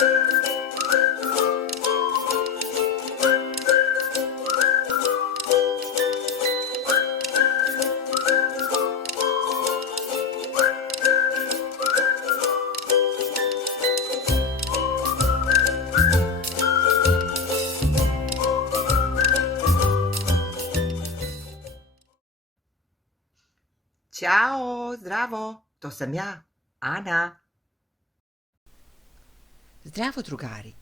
Ćao, zdravo, to sam ja, Ana. Zdravo, drugari.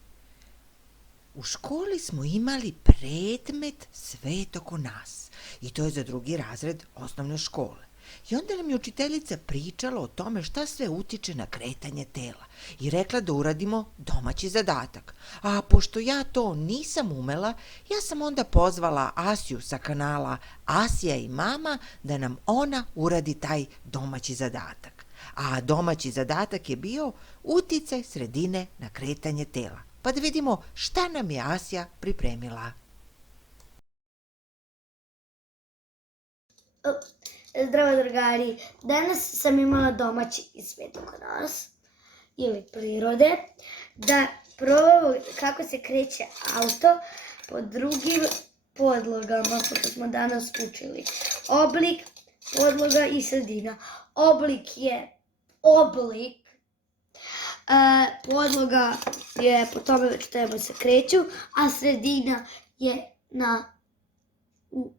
U školi smo imali predmet Svet oko nas i to je za 2. razred osnovne škole. I onda nam je učiteljica pričala o tome šta sve utiče na kretanje tela i rekla da uradimo domaći zadatak. A pošto ja to nisam umela, ja sam onda pozvala Asiju sa kanala Asija i mama da nam ona uradi taj domaći zadatak. A domaći zadatak je bio uticaj sredine na kretanje tela. Pa da vidimo šta nam je Asija pripremila. Zdravo, drugari. Danas sam imala domaći svet oko nas ili prirode da probamo kako se kreće auto po drugim podlogama, pošto smo danas učili. Oblik, podloga i sredina. Oblik je oblik. Podloga je po tome već treba se kreću, a sredina je na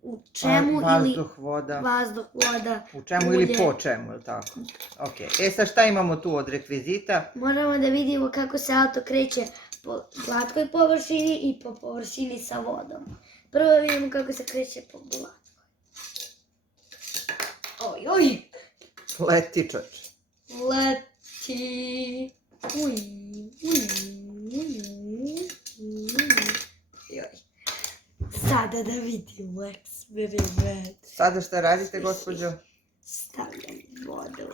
u čemu Vazduh, voda. Vazduh, voda. U čemu ulje. ili po čemu, ili tako? Ok. Sad šta imamo tu od rekvizita? Moramo da vidimo kako se auto kreće po glatkoj površini i po površini sa vodom. Prvo vidimo kako se kreće po glatkoj. Oj. Leti, čoč. Leti. Joj. Sada da vidimo eksperiment. Sada šta radite, gospođo? Stavljam vodu.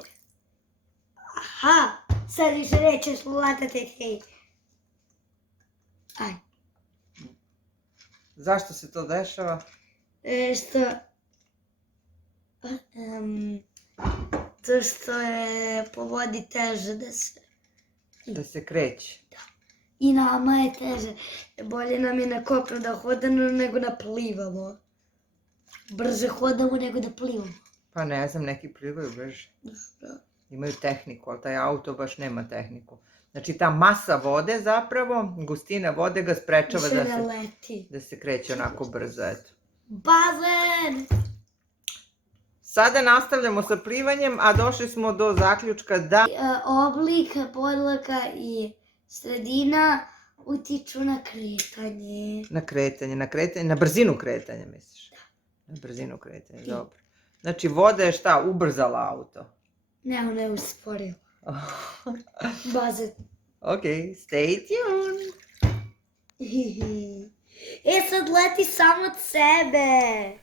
Aha, sad više nećeš latati, hej. Aj. Zašto se to dešava? To što je po vodi teže Da se kreće. I nama je teže. Bolje nam je na kopnu da hodamo nego da plivamo. Brže hodamo nego da plivamo. Pa ne znam, neki plivaju brže. Imaju tehniku, ali taj auto baš nema tehniku. Znači ta masa vode zapravo, gustina vode ga sprečava da se kreće onako brzo, eto. Bazen! Sada nastavljamo sa plivanjem, a došli smo do zaključka da Oblik, podloga i sredina utiču na kretanje. na brzinu kretanja, misliš? Da. Na brzinu kretanja, dobro. Znači voda je šta, ubrzala auto? Ne, ona je usporila. Bazen. Ok, stay tuned. Sad leti samo od sebe.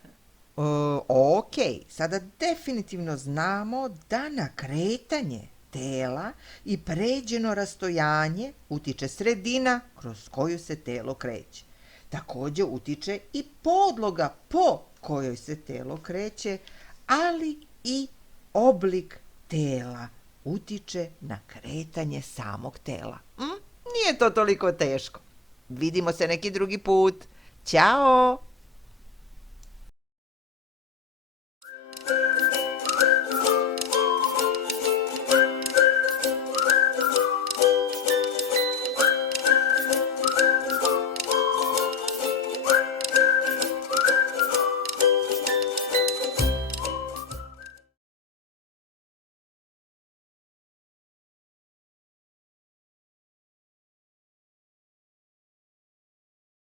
Ok, sada definitivno znamo da na kretanje tela i pređeno rastojanje utiče sredina kroz koju se telo kreće. Takođe utiče i podloga po kojoj se telo kreće, ali i oblik tela utiče na kretanje samog tela. Nije to toliko teško. Vidimo se neki drugi put. Ćao!